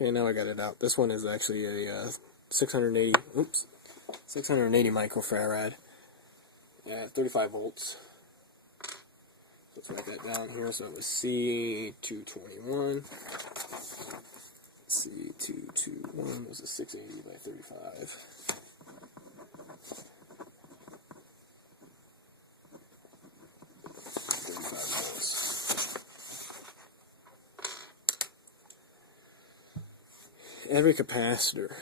Okay, now I got it out. This one is actually a 680 microfarad at 35 volts. Let's write that down here. So it was C221. C221 was a 680 by 35. Every capacitor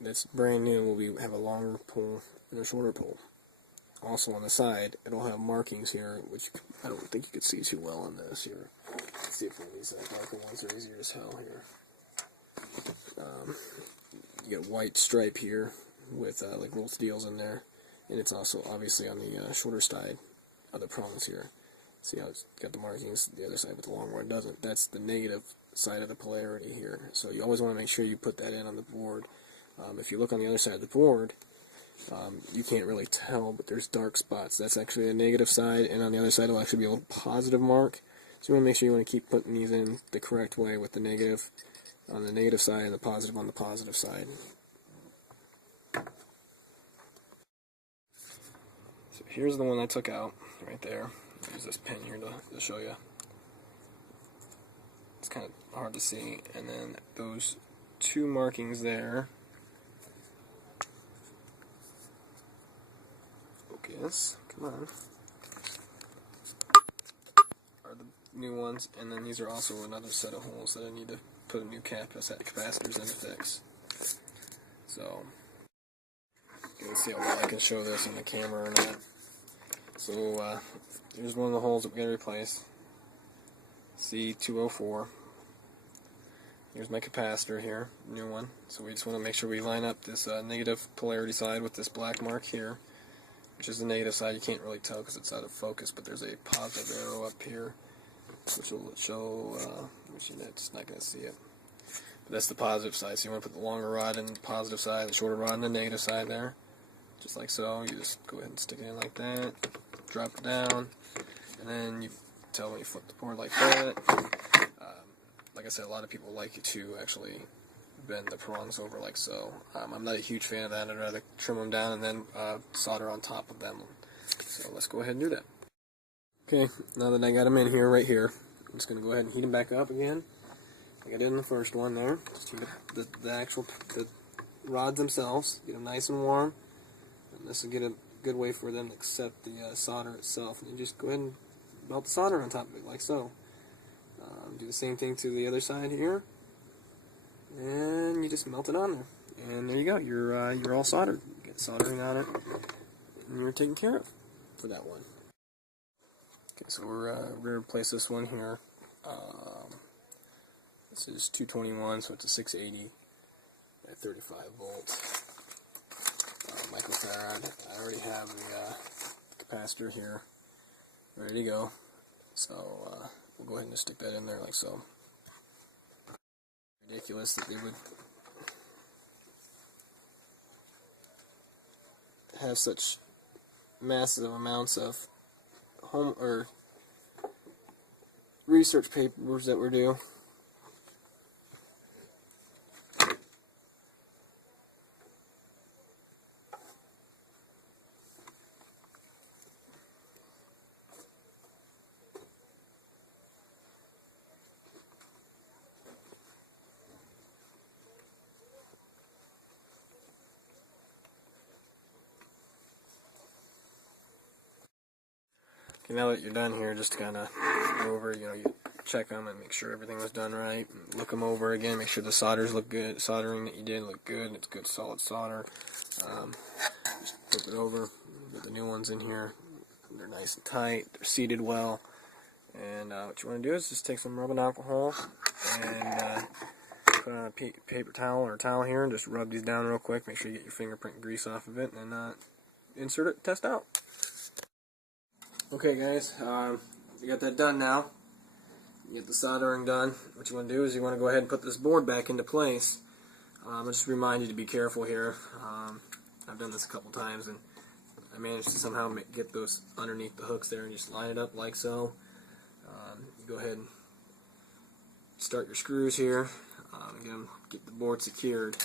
that's brand new will have a longer pole and a shorter pole. Also on the side, it'll have markings here, which I don't think you can see too well on this here. Let's see if one of these darker ones are easier to tell here. You get a white stripe here with like little deals in there, and it's also obviously on the shorter side of the prongs here. See how it's got the markings the other side, but the long one doesn't. That's the negative side of the polarity here. So you always want to make sure you put that in on the board. If you look on the other side of the board, you can't really tell, but there's dark spots. That's actually the negative side, and on the other side will actually be a little positive mark. So you want to make sure you want to keep putting these in the correct way with the negative on the negative side and the positive on the positive side. So here's the one I took out right there. I'll use this pen here to show you. It's kind of hard to see. And then those two markings there. Focus. Come on. Are the new ones, and then these are also another set of holes that I need to put a new capacitors in to fix. So, let's see how well I can show this on the camera or not. So, here's one of the holes that we're going to replace. C204. Here's my capacitor here, new one. So we just want to make sure we line up this negative polarity side with this black mark here, which is the negative side. You can't really tell because it's out of focus, but there's a positive arrow up here, which will show, which you're just not going to see it. But that's the positive side. So you want to put the longer rod in the positive side, the shorter rod in the negative side there, just like so. You just go ahead and stick it in like that, drop it down, and then you tell when you flip the board like that. Like I said, a lot of people like to actually bend the prongs over like so. I'm not a huge fan of that. I'd rather trim them down and then solder on top of them. So let's go ahead and do that. Okay, now that I got them in here, right here, I'm just going to go ahead and heat them back up again. Like I did in the first one there. Just heat up the rods themselves, get them nice and warm. And this will get a good way for them to accept the solder itself. And you just go ahead and melt the solder on top of it like so. Do the same thing to the other side here, and you just melt it on there, and there you go. You're all soldered. You get soldering on it, and you're taken care of for that one. Okay, so we're going to replace this one here. This is 221, so it's a 680 at 35 volts microfarad. I already have the capacitor here ready to go, so we'll go ahead and just stick that in there like so. Ridiculous that they would have such massive amounts of home or research papers that were due. Okay, now that you're done here, just to kind of go over, you check them and make sure everything was done right. Look them over again, make sure the solders look good. Soldering that you did look good, and it's good solid solder. Just flip it over, get the new ones in here. They're nice and tight, they're seated well. And what you want to do is just take some rubbing alcohol and put on a paper towel or a towel here and just rub these down real quick. Make sure you get your fingerprint grease off of it, and insert it and test out. Okay guys, you got that done now. You get the soldering done. What you want to do is you want to go ahead and put this board back into place. I'll just remind you to be careful here. I've done this a couple times and I managed to somehow get those underneath the hooks there and just line it up like so. You go ahead and start your screws here. get the board secured.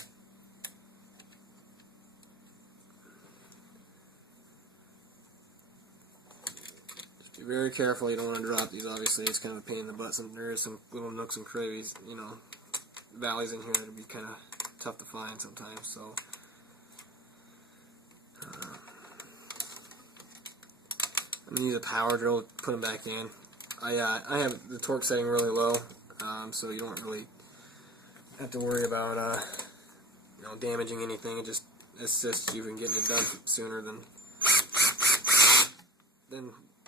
Just be very careful. You don't want to drop these. Obviously, it's kind of a pain in the butt. There is some little nooks and crannies, you know, valleys in here that would be kind of tough to find sometimes. So. I'm going to use a power drill to put them back in. I have the torque setting really low, so you don't really have to worry about you know, damaging anything. It just assists you in getting it done sooner than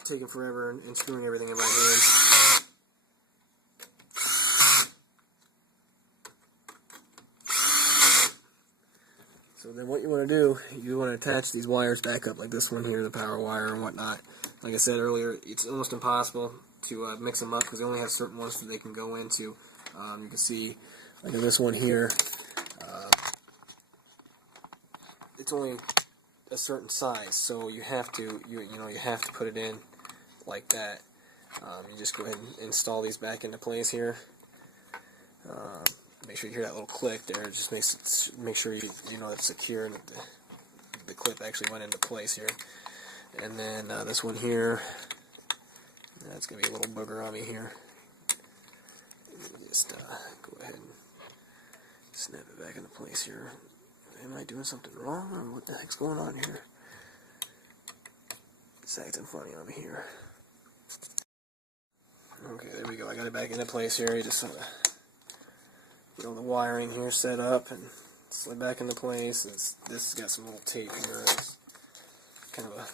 taking forever and screwing everything in my hand. So then what you want to do, you want to attach these wires back up like this one here, the power wire and whatnot. Like I said earlier, it's almost impossible to mix them up because they only have certain ones that they can go into. You can see, like in this one here, it's only a certain size, so you have to you have to put it in like that. You just go ahead and install these back into place here. Make sure you hear that little click there. It just make sure you know it's secure and that the clip actually went into place here. And then this one here, that's going to be a little booger on me here. Just go ahead and snap it back into place here. Am I doing something wrong, or what the heck's going on here? It's acting funny on me here. Okay, there we go. I got it back into place here. You just get all the wiring here set up and slid back into place. This has got some little tape here. It's kind of a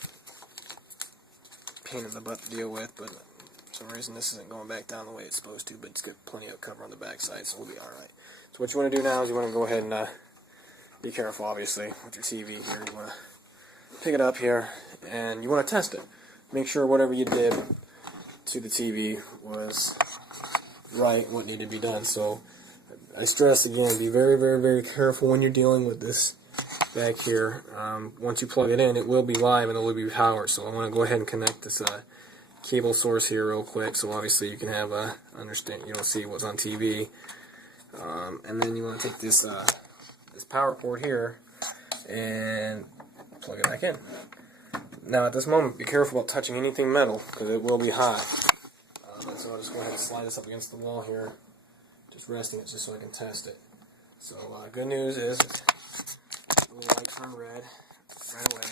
pain in the butt to deal with, but for some reason this isn't going back down the way it's supposed to, but it's got plenty of cover on the back side, so we'll be alright. So what you want to do now is you want to go ahead and be careful, obviously, with your TV here. You want to pick it up here, and you want to test it. Make sure whatever you did to the TV was right, what needed to be done. So I stress again, be very, very, very careful when you're dealing with this back here. Once you plug it in, it will be live and it will be power. So I want to go ahead and connect this cable source here real quick, so obviously you can have you'll see what's on TV. And then you want to take this this power cord here and plug it back in. Now at this moment, be careful about touching anything metal because it will be hot. So I'll just go ahead and slide this up against the wall here, just resting it just so I can test it. So good news is the light turned red right away.